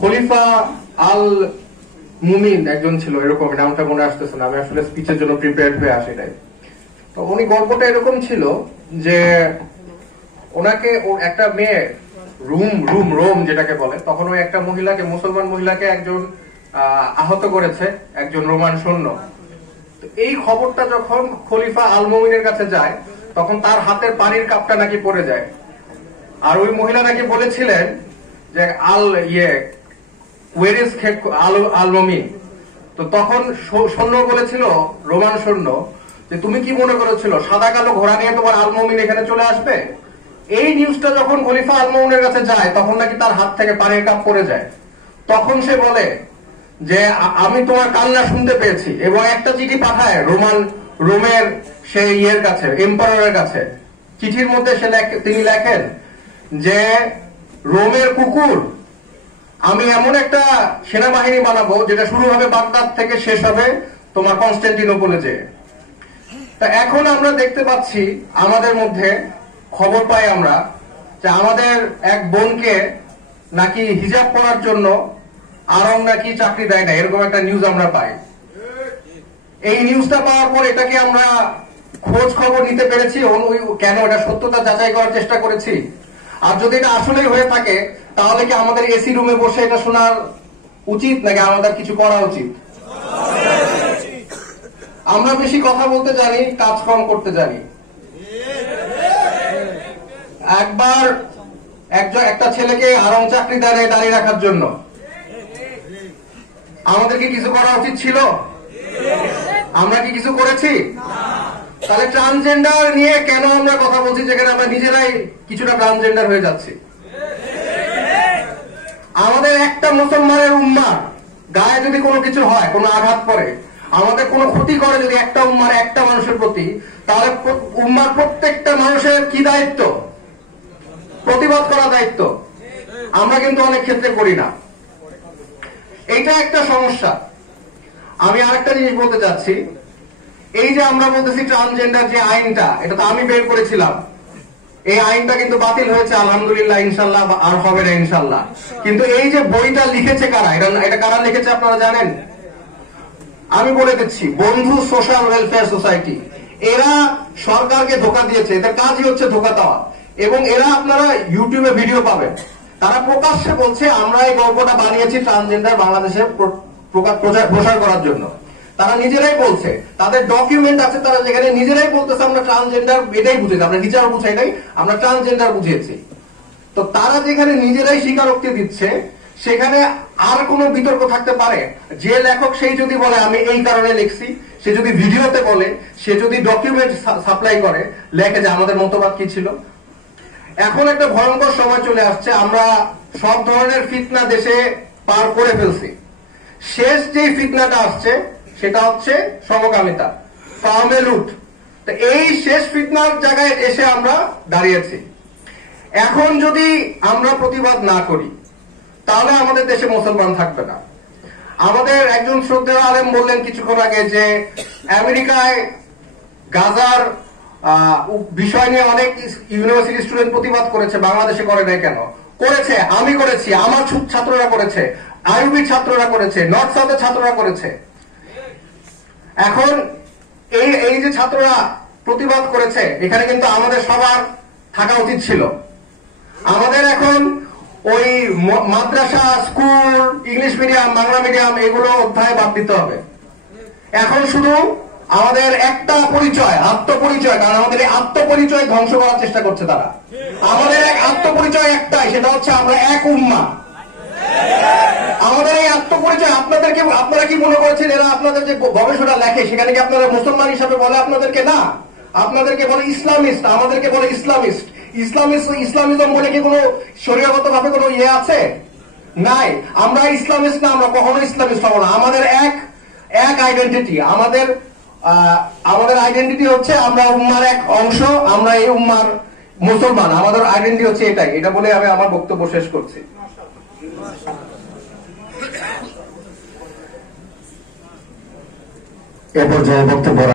খলিফা আল মুমিন একজন ছিল, এরকম নামটা মনে আসতেছে না, আমি আসলে স্পিচের জন্য প্রিপেয়ার্ড হয়ে আসি নাই। তো উনি গল্পটা এরকম ছিল যে ওনাকে একটা মেয়ে রোম যেটাকে বলে, তখন ওই একটা মহিলাকে, মুসলমান মহিলাকে একজন আহত করেছে, একজন রোমান সৈন্য। এই খবরটা যখন খলিফা আল মুমিনের কাছে যায়, তখন তার হাতের পানির কাপটা নাকি পড়ে যায়। আর ওই মহিলা নাকি বলেছিলেন যে আল মুমিন। তো তখন সৈন্য বলেছিল, রোমান সৈন্য, যে তুমি কি মনে করেছিল সাদা কালো ঘোড়া নিয়ে তোমার আল মুমিন এখানে চলে আসবে? এই নিউজটা যখন খলিফা আল মুমিনের কাছে যায়, তখন নাকি তার হাত থেকে পানির কাপ পড়ে যায়। তখন সে বলে যে আমি তোমার কান্না শুনতে পেয়েছি, এবং একটা চিঠি পাঠায় রোমের সেই কাছে, এম্পারারের কাছে। চিঠির মধ্যে তিনি লেখেন যে রোমের কুকুর, আমি এমন একটা সেনাবাহিনী বানাবো যেটা শুরু হবে বাগদাদ থেকে, শেষ হবে তোমার কনস্টান্টিনোপলে যেয়ে। তা এখন আমরা দেখতে পাচ্ছি, আমাদের মধ্যে খবর পাই আমরা যে আমাদের এক বোনকে নাকি হিজাব পরার জন্য আরব নাকি চাকরি দেয় না, এরকম একটা নিউজ আমরা পাই। এই নিউজটা পাওয়ার পর এটাকে আমরা খোঁজ খবর নিতে পেরেছি, কেন এটা সত্যতা যাচাই করার চেষ্টা করেছি। আর যদি এটা আসলেই হয়ে থাকে, তাহলে কি আমাদের এসি রুমে বসে এটা শোনার উচিত, নাকি আমাদের কিছু করা উচিত? আমরা বেশি কথা বলতে জানি, কাজ কম করতে জানি। একবার একটা ছেলেকে আরং চাকরি দাঁড়িয়ে রাখার জন্য আমাদের কি কিছু করা উচিত ছিল? আমরা কি কিছু করেছি? তাহলে ট্রান্সজেন্ডার নিয়ে কেন আমরা কথা বলছি, যেখানে আমরা নিজেরাই কিছুটা ট্রান্সজেন্ডার হয়ে যাচ্ছি? আমাদের একটা মুসলমানের উম্মার গায়ে যদি কোনো কিছু হয়, কোনো আঘাত পড়ে, আমাদের কোনো ক্ষতি করে যদি একটা উম্মার, একটা মানুষের প্রতি, তাহলে উম্মার প্রত্যেকটা মানুষের কি দায়িত্ব? প্রতিবাদ করা দায়িত্ব। আমরা কিন্তু অনেক ক্ষেত্রে করি না। এইটা একটা সমস্যা। আমি আরেকটা জিনিস বলতে চাচ্ছি, এই যে আমরা বলতেছি ট্রান্সজেন্ডার যে আইনটা, এটা তো আমি বের করেছিলাম। এই আইনটা কিন্তু বাতিল হয়েছে আলহামদুলিল্লাহ, ইনশাল্লাহ আর হবে না ইনশাল্লাহ। কিন্তু এই যে বইটা লিখেছে কারা, এটা কারা লিখেছে আপনারা জানেন? আমি বলে দিচ্ছি, বন্ধু সোশ্যাল ওয়েলফেয়ার সোসাইটি। এরা সরকারকে ধোঁকা দিয়েছে, এদের কাজই হচ্ছে ধোঁকা দেওয়া। এবং এরা, আপনারা ইউটিউবে ভিডিও পাবেন, তারা প্রকাশ্যে বলছে আমরা এই গল্পটা বানিয়েছি ট্রান্সজেন্ডার বাংলাদেশে প্রসার করার জন্য। তারা নিজেরাই বলছে, তাদের ডকুমেন্ট আছে, তারা যেখানে নিজেরাই বলতেছে আমরা ট্রান্সজেন্ডার এটাই বুঝেছি, আমরা বিচার বুঝাই নাই, আমরা ট্রান্সজেন্ডার বুঝিয়েছি। তো তারা যেখানে নিজেরাই স্বীকারোক্তি দিচ্ছে, সেখানে আর কোনো বিতর্ক থাকতে পারে? যে লেখক সেই যদি বলে আমি এই কারণে লিখছি, সে যদি ভিডিওতে বলে, সে যদি ডকুমেন্ট সাপ্লাই করে, লেখে যে আমাদের মতবাদ কি ছিল। এখন একটা ভয়ঙ্কর সময় চলে আসছে, আমরা সব ধরনের ফিতনা দেশে পার করে ফেলছি। শেষ যে ফিতনাটা আসছে সেটা হচ্ছে সমকামিতা, ফামেলুট। তো এই শেষ ফিতনার জায়গায় এসে আমরা দাঁড়িয়েছি। এখন যদি আমরা প্রতিবাদ না করি, তাহলে আমাদের দেশে মুসলমান থাকবে না। আমাদের একজন শ্রদ্ধেয় আলেম বললেন কিছুক্ষণ আগে যে আমেরিকায় গাজার বিষয় নিয়ে অনেক ইউনিভার্সিটি স্টুডেন্ট প্রতিবাদ করেছে, বাংলাদেশে করে নাই কেন? করেছে, আমি করেছি, আমার ছাত্ররা করেছে, আইউবির ছাত্ররা করেছে, নর্থ সাউথের ছাত্ররা করেছে। এখন এই যে ছাত্ররা প্রতিবাদ করেছে, এখানে কিন্তু আমাদের সবার থাকা উচিত ছিল। আমাদের এখন ওই মাদ্রাসা, school, English medium, Bangla medium, এগুলো অধ্যায় বাদ দিতে হবে। এখন শুধু আমাদের একটা পরিচয়, আত্মপরিচয়, কারণ আমাদের এই আত্মপরিচয় ধ্বংস করার চেষ্টা করছে তারা। আমাদের এক আত্মপরিচয় একটাই, সেটা হচ্ছে আমরা এক উম্মাহ। আমাদের এই আত্মপরিচয়, আপনারা কি মনে করেছেন এরা আপনাদের যে গবেষণা লেখে, সেখানে কি আপনারা মুসলমান হিসাবে বলে আপনাদেরকে? না, আপনাদেরকে বলে ইসলামিস্ট, আমাদেরকে বলে ইসলামিস্ট। ইসলামিজম বলে কি কোনো শরীয়গত ভাবে কোনো আছে? নাই। আমরা ইসলামিস্ট না, আমরা কখনো ইসলামিস্ট হবো না। আমাদের এক আইডেন্টিটি, আমাদের আইডেন্টিটি হচ্ছে আমরা উম্মার এক অংশ, আমরা এই উম্মার মুসলমান, আমাদের আইডেন্টিটি হচ্ছে এটাই। এটা বলে আমি আমার বক্তব্য শেষ করছি। এ পর্যায়ে বক্তব্য